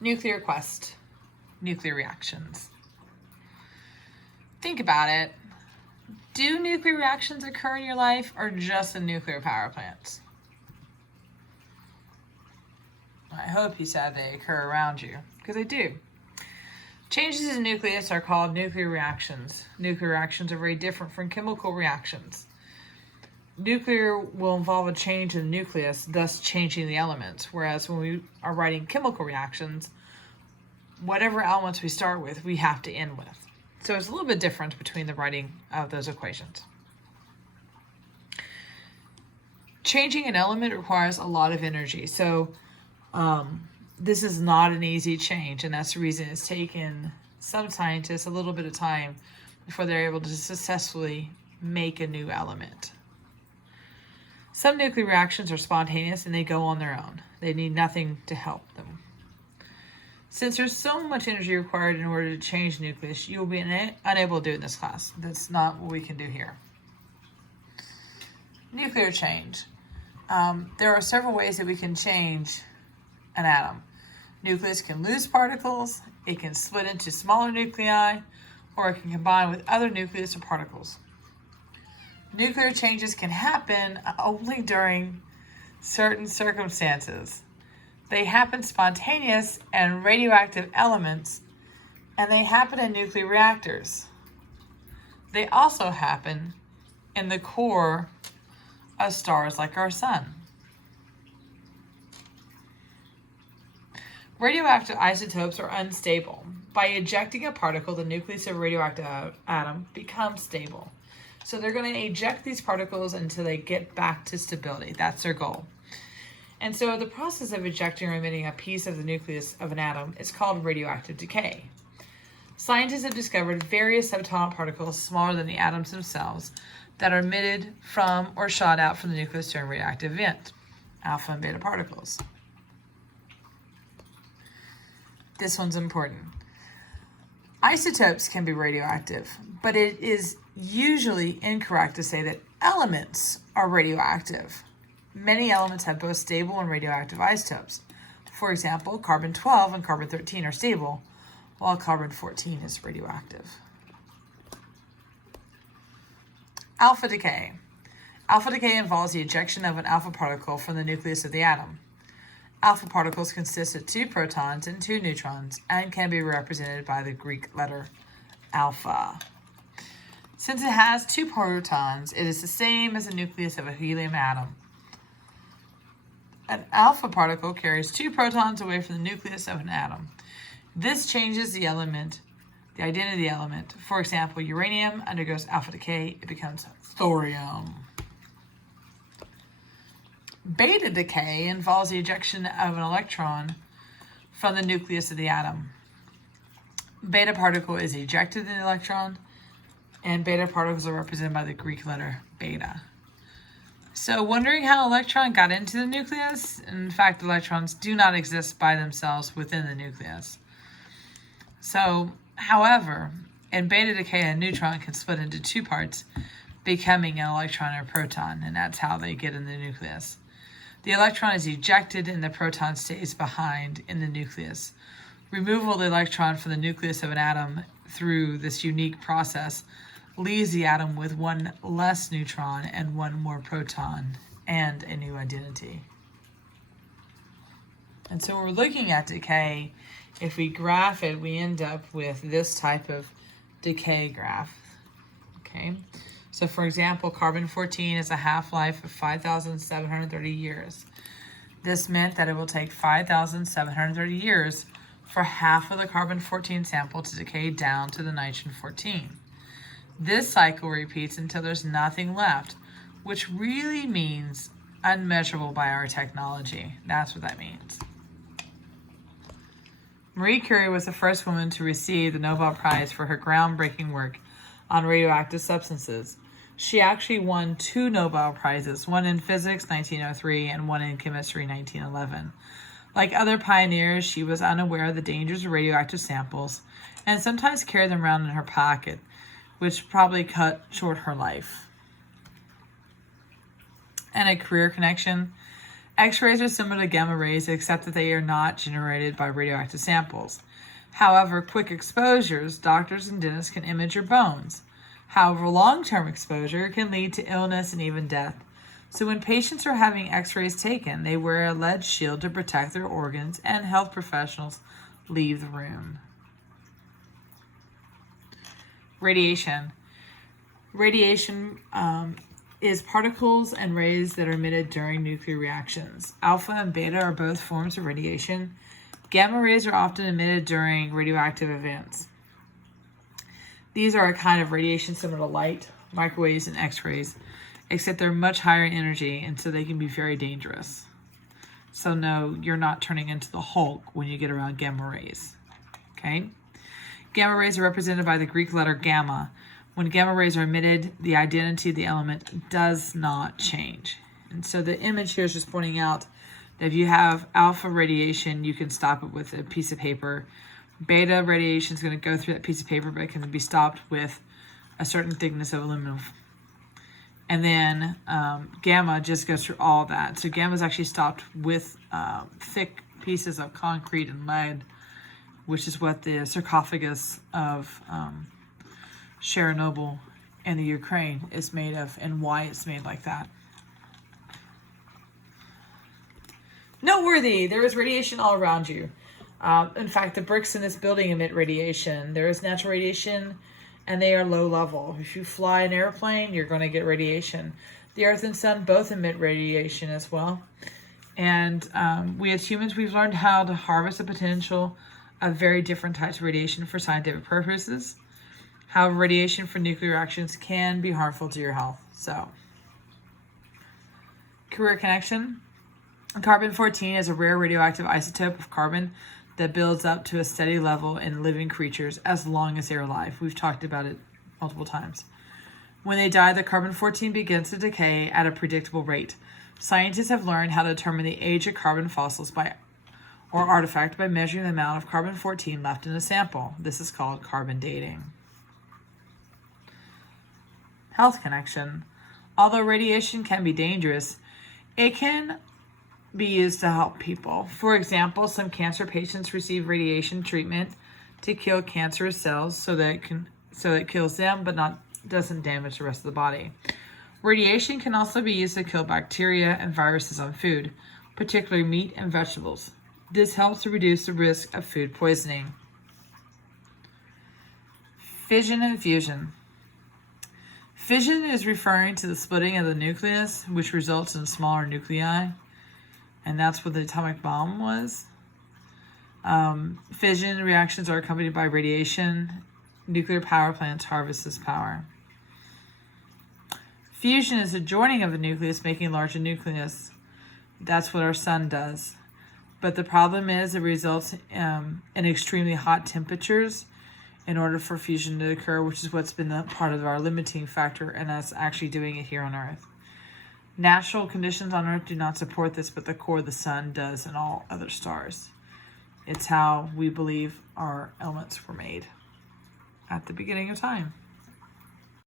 nuclear quest, nuclear reactions. Think about it. Do nuclear reactions occur in your life or just in nuclear power plants? I hope you said they occur around you, because they do. Changes in the nucleus are called nuclear reactions. Nuclear reactions are very different from chemical reactions. Nuclear will involve a change in the nucleus, thus changing the elements, whereas when we are writing chemical reactions, whatever elements we start with, we have to end with. So it's a little bit different between the writing of those equations. Changing an element requires a lot of energy. So this is not an easy change, and that's the reason it's taken some scientists a little bit of time before they're able to successfully make a new element. Some nuclear reactions are spontaneous and they go on their own. They need nothing to help them. Since there's so much energy required in order to change the nucleus, you will be unable to do it in this class. That's not what we can do here. Nuclear change. There are several ways that we can change an atom. Nucleus can lose particles, it can split into smaller nuclei, or it can combine with other nucleus or particles. Nuclear changes can happen only during certain circumstances. They happen spontaneous and radioactive elements, and they happen in nuclear reactors. They also happen in the core of stars like our sun. Radioactive isotopes are unstable. By ejecting a particle, the nucleus of a radioactive atom becomes stable. So they're going to eject these particles until they get back to stability. That's their goal. And so the process of ejecting or emitting a piece of the nucleus of an atom is called radioactive decay. Scientists have discovered various subatomic particles smaller than the atoms themselves that are emitted from or shot out from the nucleus during a radioactive event, alpha and beta particles. This one's important. Isotopes can be radioactive, but it is usually incorrect to say that elements are radioactive. Many elements have both stable and radioactive isotopes. For example, carbon-12 and carbon-13 are stable, while carbon-14 is radioactive. Alpha decay. Alpha decay involves the ejection of an alpha particle from the nucleus of the atom. Alpha particles consist of 2 protons and 2 neutrons and can be represented by the Greek letter alpha. Since it has 2 protons, it is the same as the nucleus of a helium atom. An alpha particle carries 2 protons away from the nucleus of an atom. This changes the element, the identity of the element. For example, uranium undergoes alpha decay, it becomes thorium. Beta decay involves the ejection of an electron from the nucleus of the atom. Beta particle is ejected in the electron, and beta particles are represented by the Greek letter beta. So wondering how an electron got into the nucleus? In fact, electrons do not exist by themselves within the nucleus. So, however, in beta decay, a neutron can split into 2 parts, becoming an electron or proton, and that's how they get in the nucleus. The electron is ejected and the proton stays behind in the nucleus. Removal of the electron from the nucleus of an atom through this unique process leaves the atom with 1 less neutron and 1 more proton and a new identity. And so when we're looking at decay, if we graph it, we end up with this type of decay graph. Okay. So for example, carbon-14 has a half-life of 5,730 years. This meant that it will take 5,730 years for half of the carbon-14 sample to decay down to the nitrogen-14. This cycle repeats until there's nothing left, which really means unmeasurable by our technology. That's what that means. Marie Curie was the first woman to receive the Nobel Prize for her groundbreaking work on radioactive substances. She actually won 2 Nobel Prizes, one in physics, 1903, and one in chemistry, 1911. Like other pioneers, she was unaware of the dangers of radioactive samples and sometimes carried them around in her pocket, which probably cut short her life. And a career connection. X-rays are similar to gamma rays, except that they are not generated by radioactive samples. However, quick exposures, doctors and dentists can image your bones. However, long-term exposure can lead to illness and even death. So when patients are having X-rays taken, they wear a lead shield to protect their organs, and health professionals leave the room. Radiation. Radiation is particles and rays that are emitted during nuclear reactions. Alpha and beta are both forms of radiation. Gamma rays are often emitted during radioactive events. These are a kind of radiation similar to light, microwaves, and X-rays, except they're much higher in energy, and so they can be very dangerous. So no, you're not turning into the Hulk when you get around gamma rays. Okay? Gamma rays are represented by the Greek letter gamma. When gamma rays are emitted, the identity of the element does not change. And so the image here is just pointing out that if you have alpha radiation, you can stop it with a piece of paper. Beta radiation is going to go through that piece of paper, but it can be stopped with a certain thickness of aluminum. And then gamma just goes through all that. So gamma is actually stopped with thick pieces of concrete and lead, which is what the sarcophagus of Chernobyl in the Ukraine is made of, and why it's made like that. Noteworthy, there is radiation all around you. In fact, the bricks in this building emit radiation. There is natural radiation, and they are low level. If you fly an airplane, you're going to get radiation. The Earth and Sun both emit radiation as well. And we as humans, we've learned how to harvest the potential of very different types of radiation for scientific purposes. However, radiation for nuclear reactions can be harmful to your health. So, career connection. Carbon-14 is a rare radioactive isotope of carbon that builds up to a steady level in living creatures as long as they're alive. We've talked about it multiple times. When they die, the carbon-14 begins to decay at a predictable rate. Scientists have learned how to determine the age of carbon fossils or artifact by measuring the amount of carbon-14 left in a sample. This is called carbon dating. Health connection. Although radiation can be dangerous, it can be used to help people. For example, some cancer patients receive radiation treatment to kill cancerous cells so that it kills them but doesn't damage the rest of the body. Radiation can also be used to kill bacteria and viruses on food, particularly meat and vegetables. This helps to reduce the risk of food poisoning. Fission and fusion. Fission is referring to the splitting of the nucleus, which results in smaller nuclei. And that's what the atomic bomb was. Fission reactions are accompanied by radiation. Nuclear power plants harvest this power. Fusion is the joining of a nucleus, making a larger nucleus. That's what our sun does. But the problem is it results in extremely hot temperatures in order for fusion to occur, which is what's been the part of our limiting factor in us actually doing it here on Earth. Natural conditions on Earth do not support this, but the core of the sun does, and all other stars. It's how we believe our elements were made at the beginning of time.